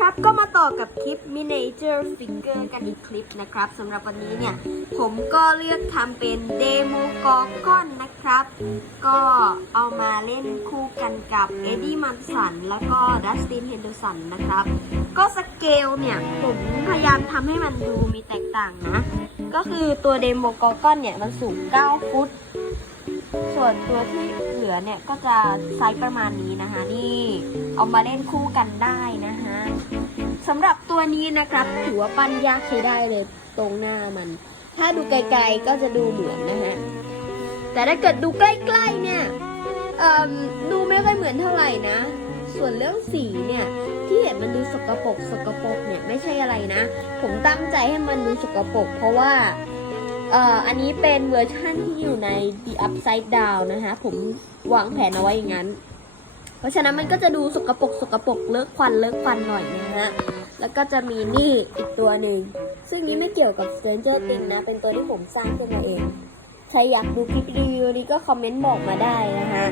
ครับก็มาต่อกับคลิป Miniature Figure กันอีกคลิปนะครับสำหรับวันนี้เนี่ย ผมก็เลือกทำเป็นเดโมกอก้อนนะครับ ก็เอามาเล่นคู่กันกับเอ็ดดี้มันสันแล้วก็ดัสตินเฮนเดอร์สันนะครับ ก็สเกลเนี่ย ผมพยายามทำให้มันดูมีแตกต่างนะ ก็คือตัวเดโมกอก้อนเนี่ย มันสูง 9 ฟุต ส่วนตัวที่เหลือเนี่ย ก็จะไซส์ประมาณนี้นะคะนี่ เอามาเล่นคู่กันได้นะฮะ สำหรับตัวนี้นะครับถือว่าปั้นยากใช้ได้เลยตรงหน้ามัน ถ้าดูไกลๆก็จะดูเหมือนนะฮะ แต่ถ้าเกิดดูใกล้ๆเนี่ยดูไม่ค่อยเหมือนเท่าไหร่นะ ส่วนเรื่องสีเนี่ยที่เห็นมันดูสกปรกสกปรกเนี่ยไม่ใช่อะไรนะ ผมตั้งใจให้มันดูสกปรกเพราะว่าเอ่ออันนี้เป็นเวอร์ชั่นที่อยู่ใน The Upside Down นะคะผมวางแผนเอาไว้อย่างนั้น เพราะฉะนั้นมันก็จะดูสกปรกสกปรกเลิกควันเลิกควันหน่อยนะฮะ แล้วก็จะมีนี่อีกตัวหนึ่ง ซึ่งนี้ไม่เกี่ยวกับ Stranger Things นะ เป็นตัวที่ผมสร้างขึ้นมาเอง ใครอยากดูคลิปรีวิวนี้ก็คอมเมนต์บอกมาได้นะฮะ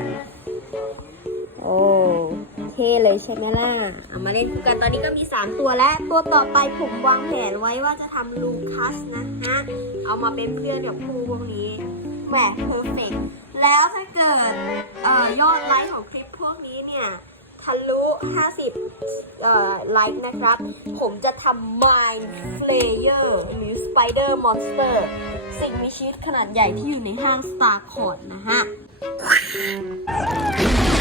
โอ้เท่เลยใช่ไหมล่ะ เอามาเล่นคู่กันตอนนี้ก็มี 3 ตัวแล้ว ตัวต่อไปผมวางแผนไว้ว่าจะทำลูคัสนะฮะ เอามาเป็นเพื่อนกับคู่พวกนี้แหมเพอร์เฟกแล้วถ้าเกิดเอ่อยอดไลค์ของคลิปพวกนี้ ทะลุ 50 เอ่อ ไลค์นะครับ ผมจะทำ Mind Flayer หรือ Spider Monster สิ่งมีชีวิตขนาดใหญ่ที่อยู่ในห้าง Star c o r นะฮะ